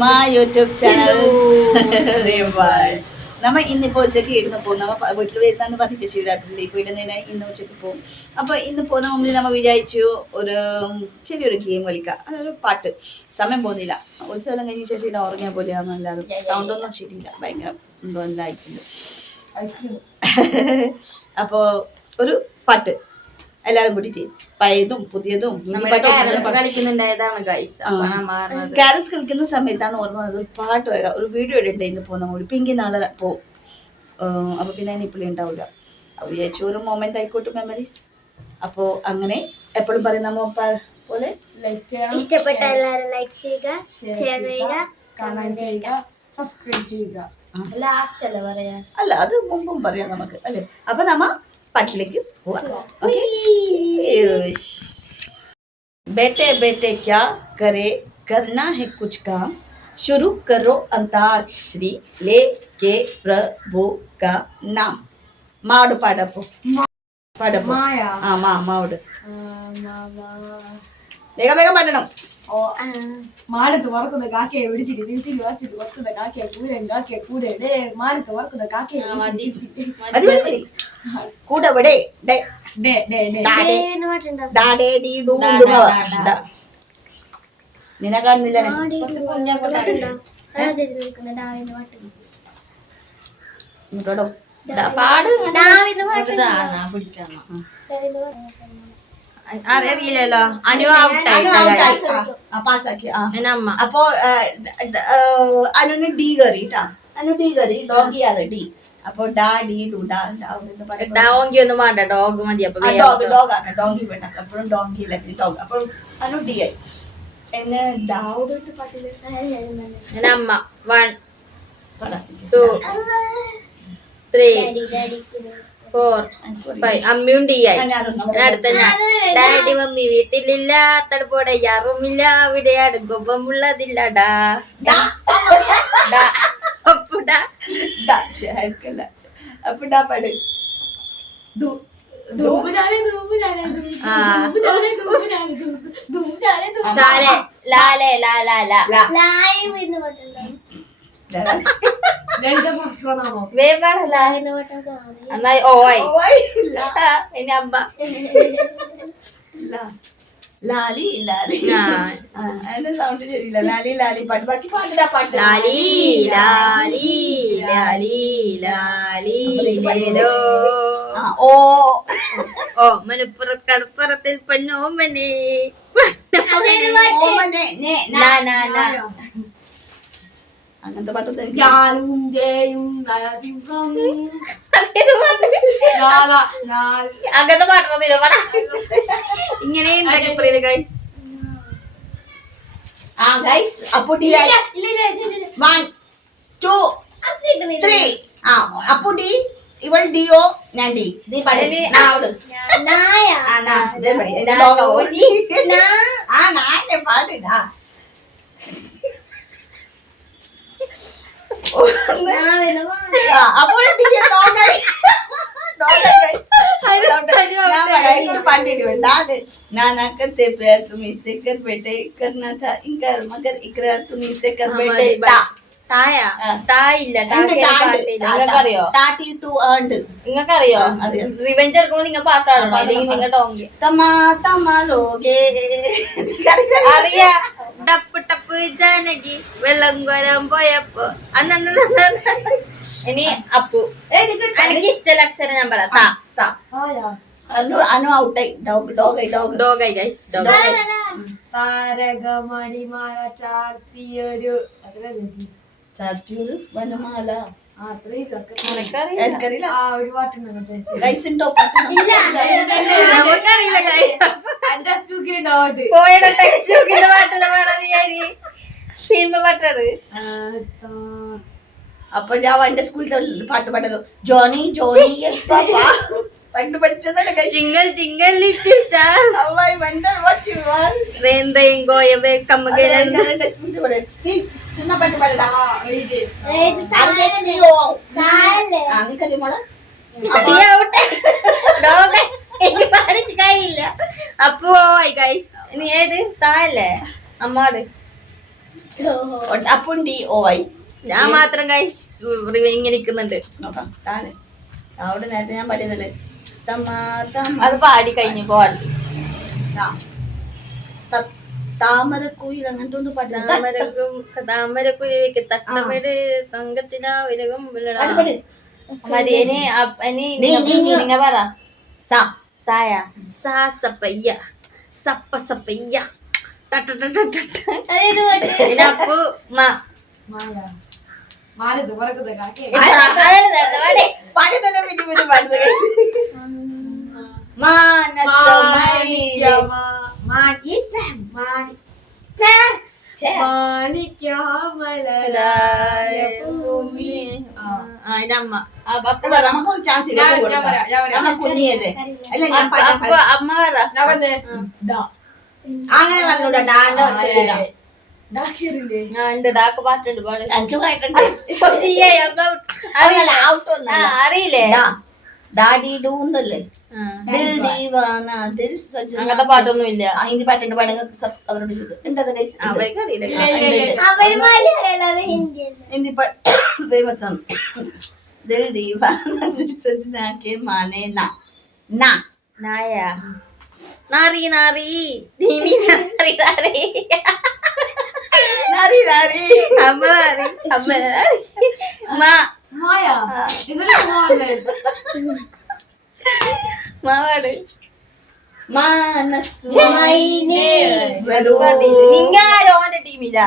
my YouTube channel. നമ്മ ഇന്നിപ്പോ ഉച്ചക്ക് ഇരുന്ന് പോകും. നമ്മ വീട്ടിൽ വരുന്ന പറഞ്ഞിട്ട് ശിവരാത്രി പോയിടുന്നതിന് ഇന്ന് ഉച്ചക്ക് പോകും. അപ്പൊ ഇന്ന് പോകുന്ന മുമ്പിൽ നമ്മ വിചാരിച്ചു ഒരു ചെറിയൊരു ഗെയിം കളിക്കാം. അതൊരു പാട്ട്. സമയം പോകുന്നില്ല. ഉത്സവം കഴിഞ്ഞ ശേഷം ഇവിടെ ഉറങ്ങിയ പോലെയാണെന്ന് എല്ലാവരും. സൗണ്ട് ഒന്നും ശരിയില്ല, ഭയങ്കര എന്തോ എല്ലാം ആയിട്ടുണ്ട്. അപ്പോ ഒരു പാട്ട് എല്ലാരും കൂട്ടിട്ട് പഴയതും പുതിയതും ക്യാരംസ് കളിക്കുന്ന സമയത്താണ് ഓർമ്മ വന്നത്. ഒരു പാട്ട് വരാം, ഒരു വീഡിയോ ഇടണ്ടേ ഇന്ന് പോകുന്ന കൂടി പിങ്കി നാളെ പോവും. അപ്പൊ പിന്നെ ഇപ്പോഴും ഉണ്ടാവില്ല. അപ്പൊ വിചാരിച്ചു ഒരു മൊമെന്റ് ആയിക്കോട്ടെ, മെമ്മറീസ്. അപ്പോ അങ്ങനെ എപ്പോഴും പറയും നമ്മ പോലെ ഇഷ്ടപ്പെട്ട എല്ലാവരും ലൈക്ക് ചെയ്യുക, ഷെയർ ചെയ്യുക, കമന്റ് ചെയ്യുക, സബ്സ്ക്രൈബ് ചെയ്യുക. ലാസ്റ്റ് അല്ലേ പറയാ? അല്ല, അത് മുമ്പും പറയാം നമുക്ക് അല്ലേ. അപ്പൊ നമ്മ പാട്ടിലേക്ക് പോവാം. बेटे बेटे क्या करे करना है कुछ काम शुरू करो अंताक्षरी लेके प्रभु का नाम माड़ पाडपो पाडपो हाँ माड़ വേഗം വേഗം പാടണം. മാനത്ത് വറക്കുന്ന കാക്കയെ പിടിച്ചിട്ട് തിരിച്ചിരി വച്ചിട്ട് വറുക്കുന്ന കാക്കയെ കൂരൻ കാക്കയെ കൂടെ മാനത്ത് വറക്കുന്ന കാക്കയെ കൂടെ ഇവിടെ നിന്നെ കാണുന്നില്ല. പാട് അറിയില്ലല്ലോ. അപ്പൊ അനുന് ഡി കറി ട്ടാ. അനു ഡി കറി ഡോഗി ആണ് ഡി. അപ്പൊ ഡാ ഡി ഡു ഡോങ്കി ഒന്നും വേണ്ട, ഡോഗ് മതി. അപ്പൊ ഡോഗ് ആക്കാം. ഡോങ്കി വേണ്ട, അപ്പോഴും ഡോങ്കി ഇല്ലെങ്കിൽ ഡോഗ്. അപ്പൊ അനു ഡി ആയി. എന്നെ ഡാവോട് പാട്ടില് അമ്മ 1 2 3 4 5 അമ്മയും ഡി ആയി. അടുത്ത ഞാൻ ഡാഡി മമ്മി വീട്ടിലില്ല, തടുപ്പോടെ യാറുമില്ല, ഇവിടെ അടുക്കൊപ്പമുള്ളതില്ല ഡാ അപ്പുടാ അപ്പുടാ പാട് ലാലേ ലാലാ എന്നായി ഓയ് ഇനി അമ്മ ലാലി ലാലി അതിന്റെ സൗണ്ട് ശരിയില്ല. ലാലി ലാലി പാട്ട്. ബാക്കി പാട്ടില്ല. പാട്ട് ലാലി ലാലി ലാലി ലാലി ഓ ഓ മലപ്പുറത്ത് കടപ്പുറത്തിൽ പൊന്നോമനെ അങ്ങനത്തെ പാട്ടൊന്നും അങ്ങനത്തെ പാട്ടൊന്നുമില്ല. ഇങ്ങനെ ഉണ്ടാക്കി പറയുന്നത് guys. Guys Appu D 1 2 3 Appu D ഇവൾ ഡിയോ ഞാൻ ഡി. നീ പാട്. नाना करते प्यार तुम इससे कर बेटे करना था इनकार मगर इकरार तुम इससे कर बेटे നിങ്ങൾക്കറിയോ? റിവെഞ്ച് എടുക്കുമ്പോ നിങ്ങൾ പാട്ടാടണോ അല്ലെങ്കിൽ നിങ്ങൾ ടോങ്കി അറിയാ? ടപ്പ് ടപ്പ് ജാനകി വെള്ളം കോരാൻ പോയപ്പോ ഇനി അപ്പു എനിക്ക് ഇഷ്ടമുള്ള അക്ഷരം ഞാൻ പറയാം. അനു ഔട്ടായി. ഡോഗായി ഗൈസ്. താരകമണിമാല ചാർത്തിയൊരു ചാർത്തിയൊരു വനമാല. നമുക്കറിയില്ല ഗൈസ് ഉണ്ടോ? പോയുടെ ടെക്സ്റ്റ് ബുക്കിന്റെ പാട്ടുള്ള പാടാൻ സിനിമ പാട്ടാണ്. അപ്പൊ ഞാൻ എന്റെ സ്കൂളിൽ പാട്ട് പാടുന്നു. ജോണി ജോണി യെസ് പാപ്പ പണ്ട് പഠിച്ചതല്ലേ. Jingle jingle little star I wonder what you want. Rain rain go away come again. Cinema പാട്ട് പാടടാ. എനിക്ക് പാടിച്ച് കാര്യമില്ല. അപ്പോ ഗൈസ് ഇനി ഏത് താഴല്ലേ അമ്മാട് അപ്പുണ്ടി ഓ ആയി. ഞാൻ മാത്രം ഗൈസ് ഇങ്ങനെ നിൽക്കുന്നുണ്ട്. നോക്കാം താന് അവിടെ നേരത്തെ ഞാൻ പാടിയതല്ലേ അത് പാടി കഴിഞ്ഞു പോവാൻ. താമരക്കുയിൽ അങ്ങനത്തെ ഒന്ന് പാട്ട്. താമരക്കുരുവിക്ക് തട്ടമിട് തങ്കത്തിലാവിലകം നിങ്ങ പറ. സായ സാ സപ്പയ്യ സപ്പ സപ്പയ്യ അപ്പു നമുക്കൊരു ചാൻസ് കുഞ്ഞിയല്ലേ അല്ല ഞാൻ അമ്മ പറ. അങ്ങനെ പറഞ്ഞൂടാ ഡാന്റെ വർഷമില്ല ഡാക്ക് പാട്ടുണ്ട് പാട്. എനിക്ക് പാട്ടുണ്ട് അറിയില്ലേ ഡാഡി ഡൂന്നല്ലേ അങ്ങനത്തെ പാട്ടൊന്നും ഇല്ല. ഹിന്ദി പാട്ടുണ്ട് പാടുക അവരോട് എന്താ അവർക്ക് അറിയില്ല. ഹിന്ദി ഫേമസ് ആണ്. ദിൽ ദീവാന ദിൽ സजना के माने ना ना നായ നാറി നാറി നീനി നാറി നാറി നാരി നാരി അമ്മ നാറി അമ്മ നാറി മാ മാവാട് മനസ്സ് നിങ്ങാരോ ഓന്റെ ടീമില്ല.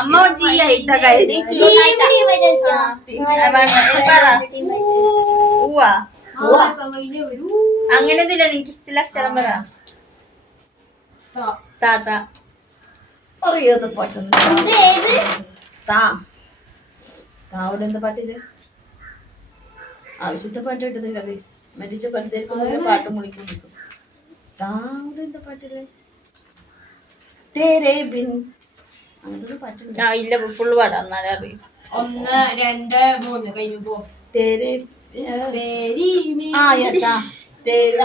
അമ്മ ജിയ ഇട്ട ഊവാ അങ്ങനെയൊന്നുമില്ല. നിനക്ക് ഇഷ്ടമുള്ള അക്ഷരം പറ. താത്ത അറിയാത്ത പാട്ടൊന്നും താവിടെ എന്താ പാട്ടില്ല ആവശ്യത്തെ പാട്ട് കിട്ടുന്നില്ല ഗൈസ്. മരിച്ച പലതേക്കും പാട്ട് മുളിക്കും താവിടെ എന്താ പാട്ടില്ലേ തേരേ ബിൻ അങ്ങനത്തെ പാട്ടുണ്ട്. ഇല്ല ഫുള്ള് പാടാം എന്നാലും അറിയും. 1 2 3 കഴിഞ്ഞു പോ. തേരേ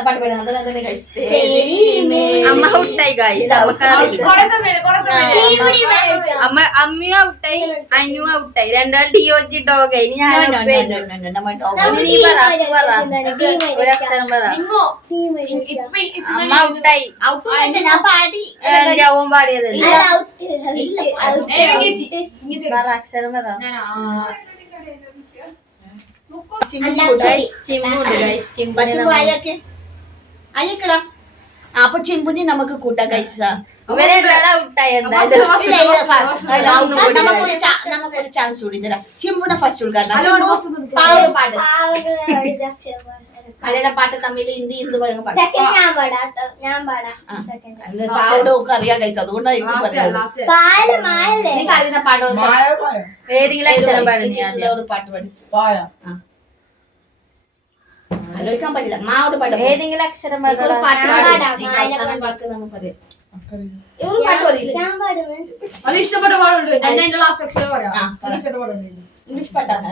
പാട്ട് പാടാം അതന്നെ ഗൈസ്. അമ്മ ഔട്ടായി ഗൈസ്. അമ്മ അമ്മയും ഔട്ടായി അനിയും ഔട്ടായി. രണ്ടാൾ ഡിയോജി ഡോഗായി. ഞാൻ നീ പറ അപ്പു പറ ഒരക്ഷരം പറ. അമ്മ ഔട്ടായി. ഞാൻ പാടി ജവൻ പാടിയതല്ലേ. പറ അക്ഷരം പറ. ചിമ്പുണ്ട് ഗൈസ്. ചിമ്പുനെ അപ്പൊ ചിമ്പുനി നമുക്ക് കൂട്ടാം ഗൈസ്. ഇവരെല്ലാം ഔട്ടായി. നമുക്കൊരു ചാൻസ് കൂടി തരാം. ചിമ്പുനെ ഫസ്റ്റ് കൊടുക്കാം. പാട്ട് മലയാള പാട്ട് തമിഴ് ഹിന്ദി എന്ത് പറയുന്ന പാട്ട് പാവോട് ഒക്കെ അറിയാം ഗൈസ്. അതുകൊണ്ടായിരിക്കും നിങ്ങൾക്ക് അറിയുന്ന പാട്ട് ഏതെങ്കിലും അക്ഷരം പാടുന്ന ഒരു പാട്ട് പാടി ആലോചിക്കാൻ പാടില്ല. മാവോട് പാട്ട് ഏതെങ്കിലും അക്ഷരം പാടാ. ഒരു പാട്ട് നമുക്കറിയാം. ഒരു പാട്ട് അത് ഇഷ്ടപ്പെട്ട പാടുണ്ട്. ലാസ്റ്റ് അക്ഷരം പറയാം. ഇഷ്ടപ്പെട്ട പാടുണ്ട്. ഇംഗ്ലീഷ് പാട്ടാണ്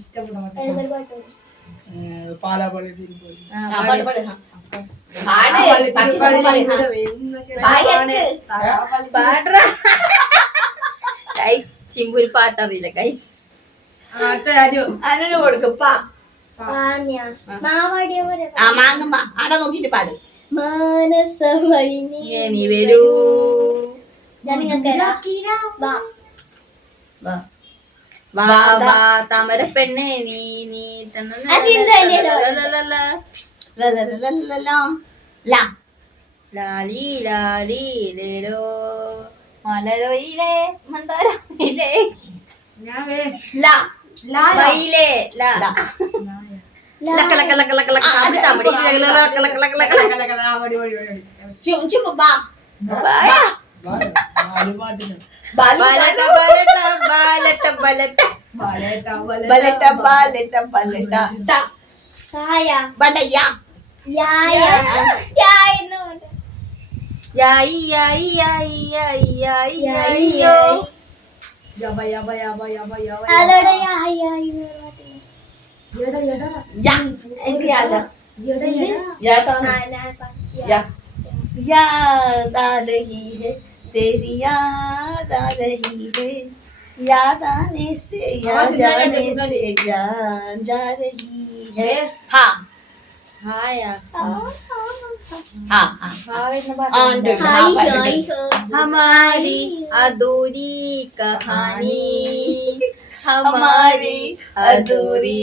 ഇഷ്ടപ്പെട്ട പാട്ട്. ചിമ്പുൽ പാട്ടറിയില്ല ഗൈസ്. അതിനു കൊടുക്കുപ്പാ മാങ്ങമ്മ ആടെ നോക്കിട്ട് പാട്. നീ വരൂ വാ വാ താമര പെണ്ണെ നീ നീ ലാലി ലാലി ലേലോ മലരോയിലേ മന്ദാരയിലേ മയിലേ ലാ ലക്ക ലക്ക ലക്ക ലക്ക ലക്ക താമടി താമടി ലക്ക ലക്ക ലക്ക ലക്ക ബാലട്ട ബാലട്ട ബാലട്ട ബാലട്ട ബലട്ട ബാലട്ട ബലട്ട ബടയ യായി യായി യായി യായി യായി യായിയോ എനിക്ക് യാദാ യാദാ യാദാ രഹി ഹൈ तेरी याद आ रही है याद आने से या जाने से जान जा रही है हाँ ഹായാ हाँ हाँ ഹായ് എന്ന പാട്ട് हाँ ഉണ്ട്, ഉണ്ട്. हाँ, പാട്ടുണ്ട്. हमारी अधूरी कहानी हमारी अधूरी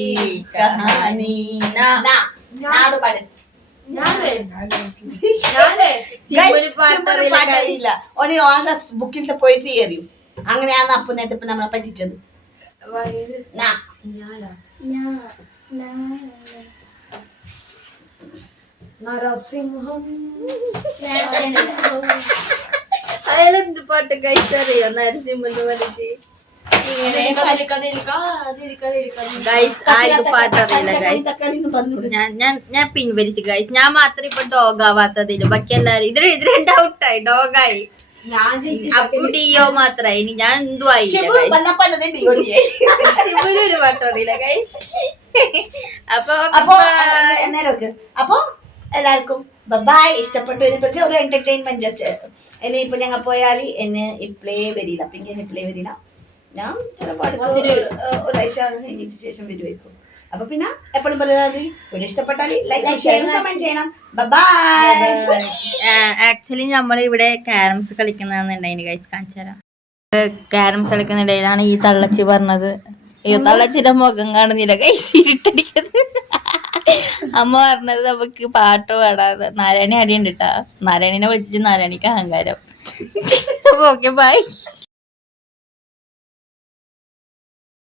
कहानी ना നാട് പാട് സിമ്പൊരു പാട്ടറിയില്ല guys. പാട്ടറിയില്ല ഒരു ഓഗസ്റ്റ് ബുക്കിലത്തെ പോയിട്രി എറിയും അങ്ങനെയാണ് അപ്പു നേട്ടിപ്പ് നമ്മളെ പറ്റിച്ചത് നാ നരസിംഹം അയാളെന്ത് പാട്ട് കഴിച്ചറിയോ നരസിംഹ എന്ന് പറഞ്ഞിട്ട് ഗൈസ് ആർക്ക് പാട്ടറിയില്ല ഗൈസ് തക്കാളിന്ന് പറഞ്ഞൂടെ ഞാൻ പിൻവലിച്ചു ഗൈസ് ഞാൻ മാത്രം ഇപ്പൊ ഡോഗ് ആവാത്തതില്ല ബാക്കി എല്ലാരും ഇതിന് ഡൗട്ടായി ഡോഗായി അപ്പു ഡിയോ മാത്രമായി ഇനി ഞാൻ എന്തും ആയില്ല ഒരു പാട്ടറിയില്ല ഗൈസ് അപ്പൊ നേരമൊക്കെ അപ്പൊ എല്ലാവർക്കും ബൈ ഇഷ്ടപ്പെട്ടു ഇതിനെ ഒരു എന്റർടൈൻമെന്റ് ജസ്റ്റ് എന്നെ ഇപ്പൊ ഞങ്ങൾ പോയാൽ എന്നെ ഇപ്ലേ വരില്ല അപ്പൊ ഇങ്ങനെ ഇപ്ലേ വരില്ല ഞാൻ ചിലപ്പോൾ അടുത്ത ഒരാഴ്ച കഴിഞ്ഞിട്ട് ശേഷം വരുമായിരിക്കും അപ്പൊ പിന്നെ എപ്പോഴും പറയാതെ വീഡിയോ ഇഷ്ടപ്പെട്ടാൽ ലൈക്ക് ചെയ്യണം കമന്റ് ചെയ്യണം ബൈ ആക്ച്വലി നമ്മൾ ഇവിടെ ക്യാരംസ് കളിക്കുന്നതെന്നുണ്ടായിന് ഗൈസ് കാണിച്ചു തരാം ക്യാരംസ് കളിക്കുന്നിടയിലാണ് ഈ തള്ളച്ചി പറഞ്ഞത് ഈ തള്ളച്ചിന്റെ മുഖം കാണുന്നില്ല ഗൈസ് ഇരുട്ടടിക്കുന്നത് അമ്മ പറഞ്ഞത് നമുക്ക് പാട്ട് പാടാതെ നാരായണി അടിയുണ്ട് കേട്ടാ നാരായണിനെ വിളിച്ചിട്ട് നാരായണിക്ക് അഹങ്കാരം ഓക്കെ ബൈ